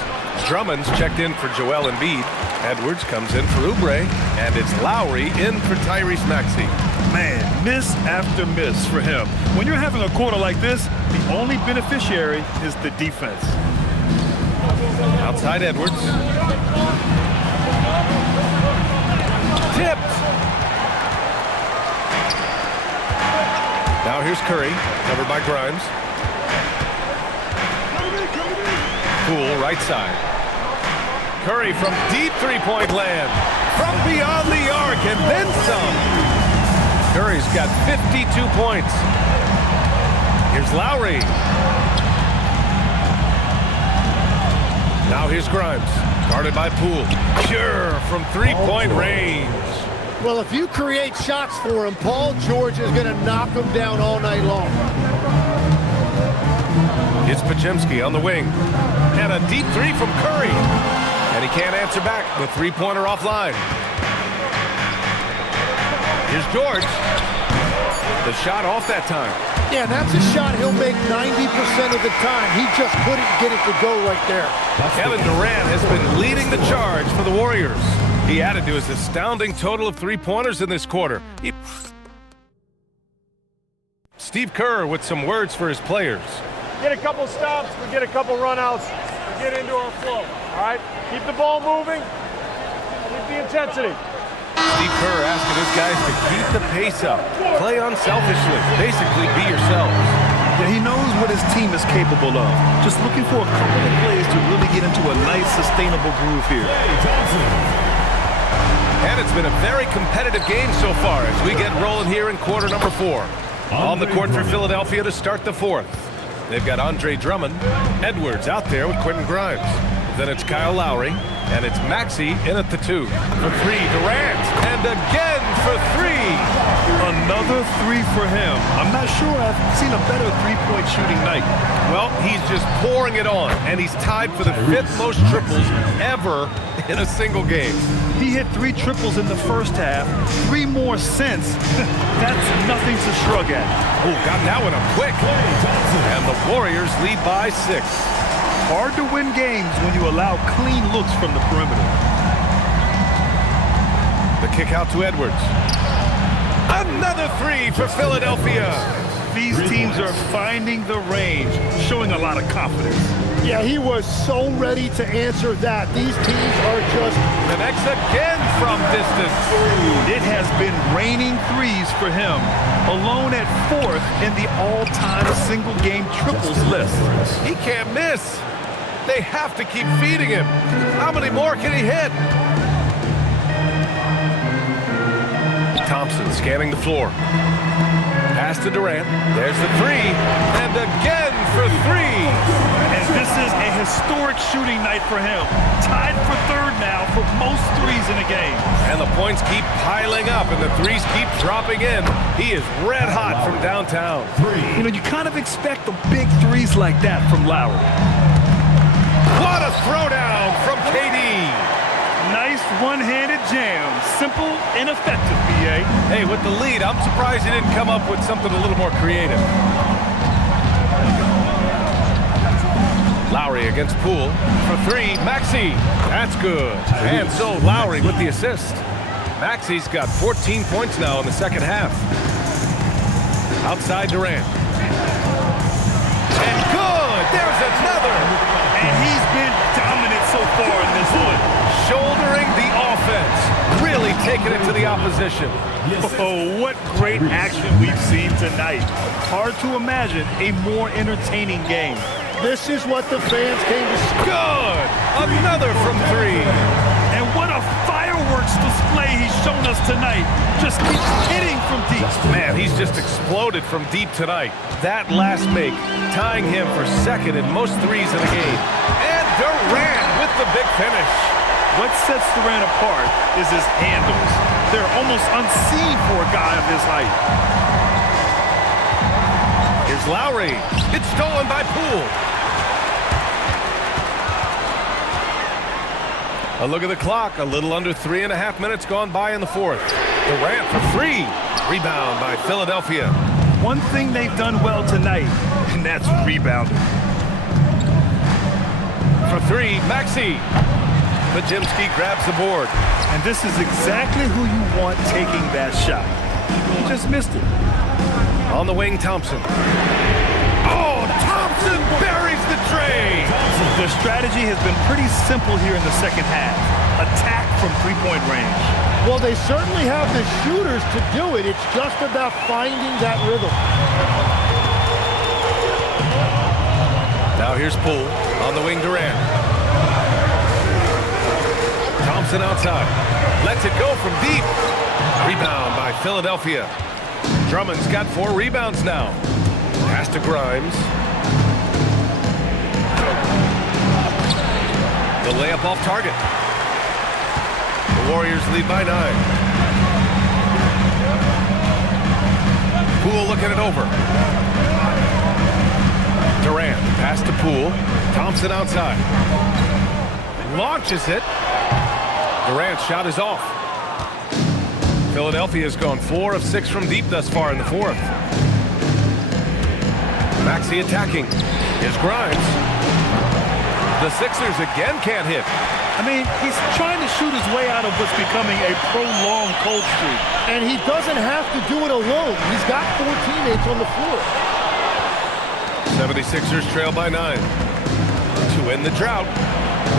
Drummond's checked in for Joel Embiid. Edwards comes in for Oubre. And it's Lowry in for Tyrese Maxey. Man, miss after miss for him. When you're having a quarter like this, the only beneficiary is the defense. Outside Edwards. Tipped. Now here's Curry, covered by Grimes. Poole, right side. Curry from deep three-point land. From beyond the arc, and then some. Curry's got 52 points. Here's Lowry. Now here's Grimes, guarded by Poole. Pure from three-point range. Well, if you create shots for him, Paul George is going to knock him down all night long. It's Pajimski on the wing. And a deep 3 from Curry. And he can't answer back. The three-pointer offline. Here's George. The shot off that time. Yeah, that's a shot he'll make 90% of the time. He just couldn't get it to go right there. Kevin Durant has been leading the charge for the Warriors. He added to his astounding total of three-pointers in this quarter. Steve Kerr with some words for his players. Get a couple stops, we get a couple runouts, we get into our flow, all right? Keep the ball moving, keep the intensity. Steve Kerr asking his guys to keep the pace up, play unselfishly, basically be yourselves. Yeah, he knows what his team is capable of. Just looking for a couple of plays to really get into a nice, sustainable groove here. And it's been a very competitive game so far as we get rolling here in quarter number 4. On the court for Philadelphia to start the 4th. They've got Andre Drummond, Edwards out there with Quentin Grimes. Then it's Kyle Lowry, and it's Maxey in at the 2. For 3, Durant, and again for 3. Another 3 for him. I'm not sure I've seen a better three-point shooting night. Well, he's just pouring it on, and he's tied for the 5th most triples ever in a single game. He hit 3 triples in the first half, 3 more since. That's nothing to shrug at. Oh, got that one up quick. And the Warriors lead by 6. Hard to win games when you allow clean looks from the perimeter. The kick out to Edwards. Another three for Philadelphia. These teams are finding the range, showing a lot of confidence. Yeah, he was so ready to answer that. These teams are just... Connects again from distance. It has been raining threes for him, alone at 4th in the all-time single-game triples list. He can't miss. They have to keep feeding him. How many more can he hit? Thompson scanning the floor. Pass to Durant. There's the three. And again for three. And this is a historic shooting night for him. Tied for 3rd now for most threes in a game. And the points keep piling up and the threes keep dropping in. He is red hot from downtown. You know, you kind of expect the big threes like that from Lowry. What a throwdown from KD. Nice one-handed jam. Simple and effective, B.A. Hey, with the lead, I'm surprised he didn't come up with something a little more creative. Lowry against Poole for three. Maxey, that's good. And so Lowry with the assist. Maxey's got 14 points now in the second half. Outside Durant. And good! There's another! And he's been dominant so far in this one. Shouldering the offense. Really taking it to the opposition. Oh, what great action we've seen tonight. Hard to imagine a more entertaining game. This is what the fans came to see. Good! Another from three. And what a fireworks display he's shown us tonight. Just keeps hitting from deep. Man, he's just exploded from deep tonight. That last make, tying him for 2nd in most threes in the game. And Durant with the big finish. What sets Durant apart is his handles. They're almost unseen for a guy of his height. Here's Lowry. It's stolen by Poole. A look at the clock. A little under 3.5 minutes gone by in the 4th. Durant for three. Rebound by Philadelphia. One thing they've done well tonight, and that's rebounding. For three, Maxey. Podziemski grabs the board. And this is exactly who you want taking that shot. He just missed it. On the wing, Thompson. Oh, Thompson buries the tray. The strategy has been pretty simple here in the second half. Attack from three-point range. Well, they certainly have the shooters to do it. It's just about finding that rhythm. Now here's Poole. On the wing, Durant. Thompson outside. Lets it go from deep. Rebound by Philadelphia. Drummond's got 4 rebounds now. Pass to Grimes. The layup off target. The Warriors lead by 9. Poole looking it over. Durant, pass to Poole. Thompson outside. Launches it. Durant's shot is off. Philadelphia has gone 4 of 6 from deep thus far in the 4th. Maxey attacking. Here's Grimes. The Sixers again can't hit. I mean, he's trying to shoot his way out of what's becoming a prolonged cold streak. And he doesn't have to do it alone. He's got 4 teammates on the floor. 76ers trail by 9. To end the drought.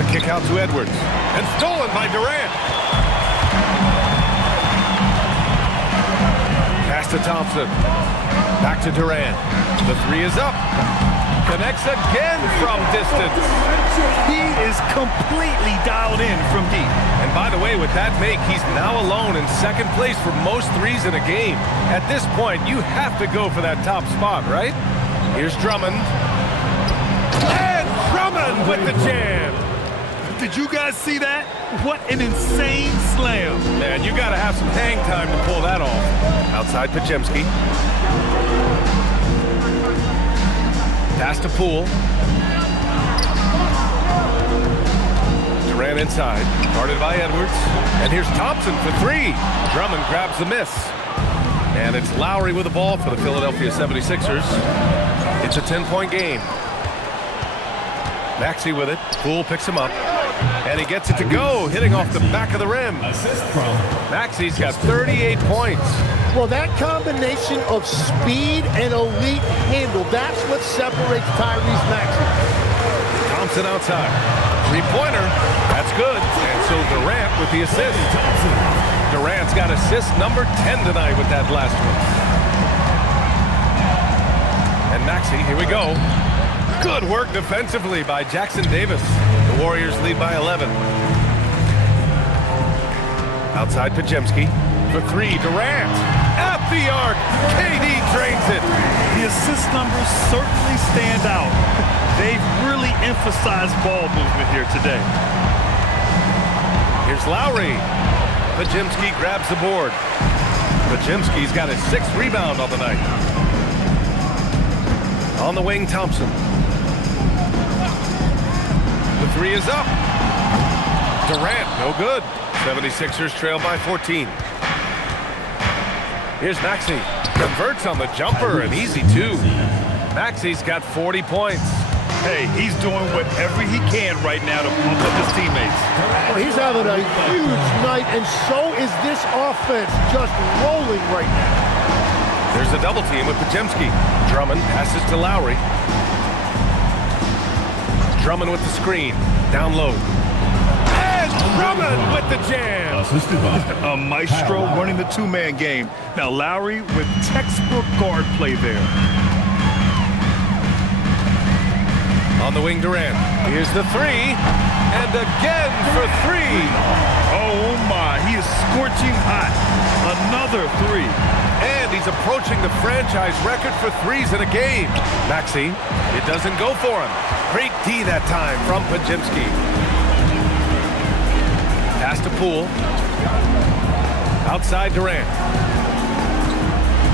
The kick out to Edwards. And stolen by Durant. Pass to Thompson. Back to Durant. The three is up. Connects again from distance. He is completely dialed in from deep. And by the way, with that make, he's now alone in 2nd place for most threes in a game. At this point, you have to go for that top spot, right? Here's Drummond. And Drummond with the jam. Did you guys see that? What an insane slam. Man, you got to have some hang time to pull that off. Outside Podziemski. Pass to Poole. Durant inside. Guarded by Edwards. And here's Thompson for three. Drummond grabs the miss. And it's Lowry with the ball for the Philadelphia 76ers. It's a 10-point game. Maxey with it. Poole picks him up. And he gets it to go, hitting off the back of the rim. Maxey's got 38 points. Well, that combination of speed and elite handle, that's what separates Tyrese Maxey. Thompson outside. Three-pointer. That's good. And so Durant with the assist. Durant's got assist number 10 tonight with that last one. And Maxey, here we go. Good work defensively by Jackson Davis. The Warriors lead by 11. Outside Podziemski. For three, Durant. At the arc. KD drains it. The assist numbers certainly stand out. They've really emphasized ball movement here today. Here's Lowry. Podziemski grabs the board. Podziemski's got his 6th rebound on the night. On the wing, Thompson. The three is up. Durant, no good. 76ers trail by 14. Here's Maxey. Converts on the jumper, an easy 2. Maxey's got 40 points. Hey, he's doing whatever he can right now to pump up his teammates. Well, he's having a huge night, and so is this offense, just rolling right now. There's a double team with Podziemski. Drummond passes to Lowry. Drummond with the screen. Down low. And Drummond with the jam. A maestro running the two-man game. Now Lowry with textbook guard play there. On the wing, Durant. Here's the three. And again for 3. Oh my, he is scorching hot. Another 3. And he's approaching the franchise record for threes in a game. Maxey, it doesn't go for him. Great D that time from Podziemski. Pass to Poole. Outside Durant.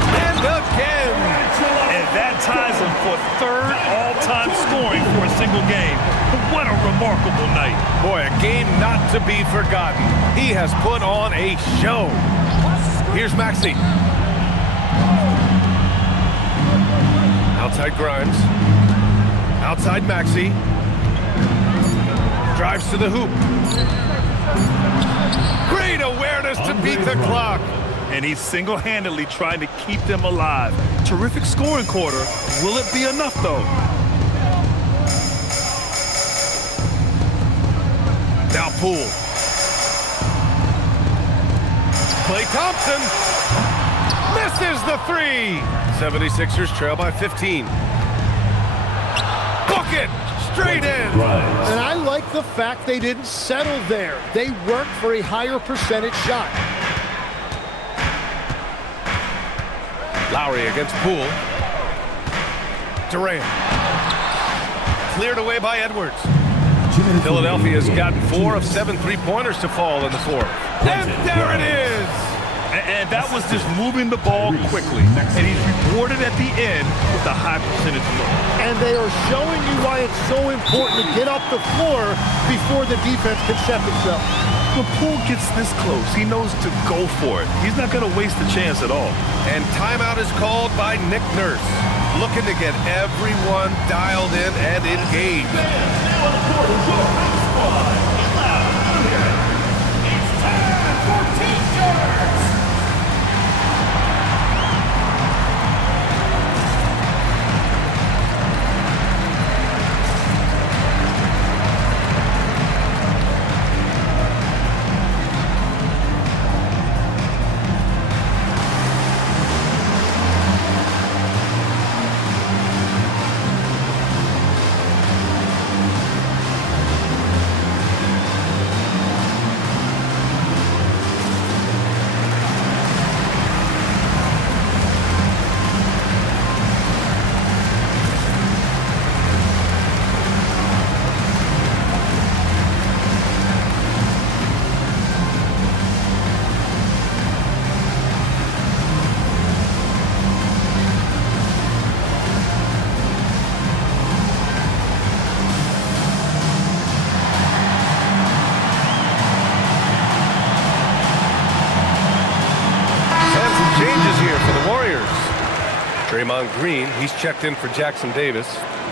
And again. And that ties him for 3rd all-time scoring for a single game. What a remarkable night. Boy, a game not to be forgotten. He has put on a show. Here's Maxey. Outside Grimes. Outside Maxey. Drives to the hoop. Great awareness to beat the clock. And he's single-handedly trying to keep them alive. Terrific scoring quarter. Will it be enough, though? Now Poole. Klay Thompson. Misses the 3. 76ers trail by 15. Book it. Straight in. And I like the fact they didn't settle there. They worked for a higher percentage shot. Lowry against Poole. Durant. Cleared away by Edwards. Philadelphia's gotten 4 of 7 three-pointers to fall in the 4th. And there it is! And that was just moving the ball quickly. And he's rewarded at the end with a high percentage look. And they are showing you why it's so important to get up the floor before the defense can set themselves. When Poole gets this close, he knows to go for it. He's not going to waste the chance at all. And timeout is called by Nick Nurse, looking to get everyone dialed in and engaged. It's time for T-shirts. Draymond Green, he's checked in for Jackson Davis.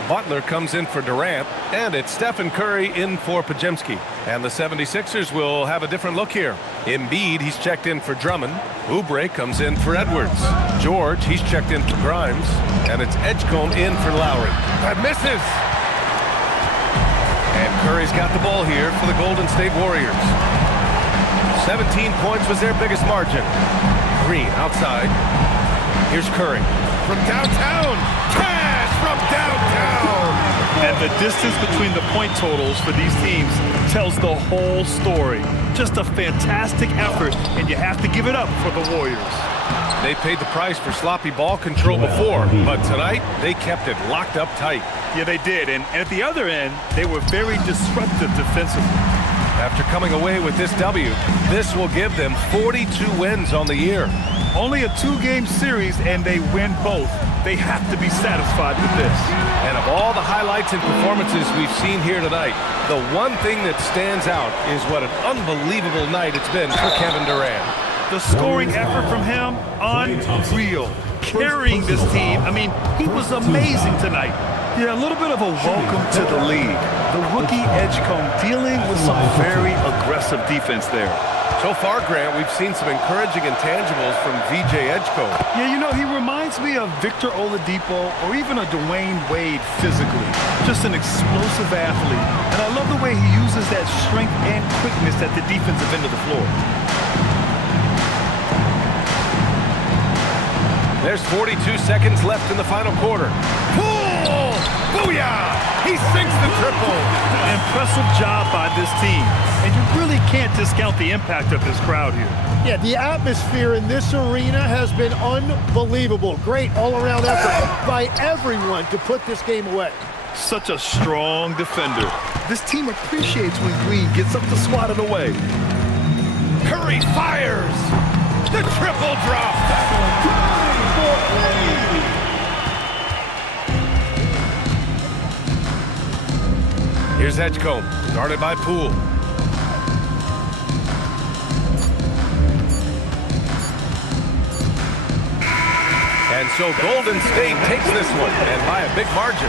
Butler comes in for Durant, and it's Stephen Curry in for Podziemski. And the 76ers will have a different look here. Embiid, he's checked in for Drummond. Oubre comes in for Edwards. George, he's checked in for Grimes. And it's Edgecombe in for Lowry. That misses! And Curry's got the ball here for the Golden State Warriors. 17 points was their biggest margin. Green outside. Here's Curry. From downtown. Cash from downtown. And the distance between the point totals for these teams tells the whole story. Just a fantastic effort, and you have to give it up for the Warriors. They paid the price for sloppy ball control before, but tonight they kept it locked up tight. Yeah, they did. And at the other end, they were very disruptive defensively. After coming away with this W, this will give them 42 wins on the year. Only a 2-game series, and they win both. They have to be satisfied with this. And of all the highlights and performances we've seen here tonight, the one thing that stands out is what an unbelievable night it's been for Kevin Durant. The scoring effort from him, unreal. Carrying this team, I mean, he was amazing tonight. Yeah, a little bit of a welcome to the league. The rookie Edgecombe dealing with some very aggressive defense there. So far, Grant, we've seen some encouraging intangibles from VJ Edgecombe. Yeah, you know, he reminds me of Victor Oladipo or even a Dwayne Wade physically. Just an explosive athlete. And I love the way he uses that strength and quickness at the defensive end of the floor. There's 42 seconds left in the final quarter. Pull! Booyah! He sinks the triple. Impressive job by this team. And you really can't discount the impact of this crowd here. Yeah, the atmosphere in this arena has been unbelievable. Great all-around effort by everyone to put this game away. Such a strong defender. This team appreciates when Green gets up to swat it away. Curry fires! The triple drop! Here's Edgecombe, guarded by Poole. And so Golden State takes this one, and by a big margin.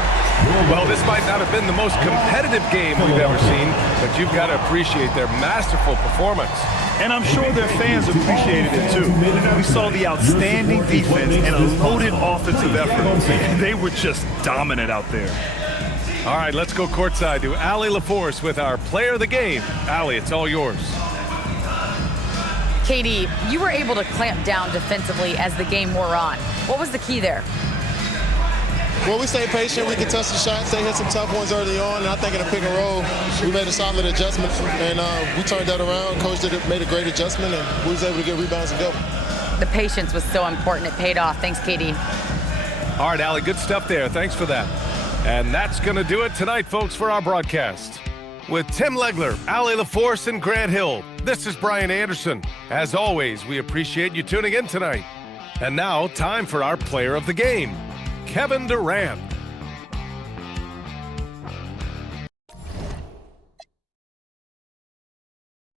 Well, this might not have been the most competitive game we've ever seen, but you've got to appreciate their masterful performance. And I'm sure their fans appreciated it too. We saw the outstanding defense and a loaded offensive effort. They were just dominant out there. All right, let's go courtside to Allie LaForce with our player of the game. Allie, it's all yours. KD, you were able to clamp down defensively as the game wore on. What was the key there? Well, we stayed patient. We contested the shots. They hit some tough ones early on, and I think in a pick and roll, we made a solid adjustment, and we turned that around. Coach made a great adjustment, and we was able to get rebounds and go. The patience was so important. It paid off. Thanks, KD. All right, Allie, good stuff there. Thanks for that. And that's going to do it tonight, folks, for our broadcast. With Tim Legler, Allie LaForce, and Grant Hill, this is Brian Anderson. As always, we appreciate you tuning in tonight. And now, time for our player of the game, Kevin Durant.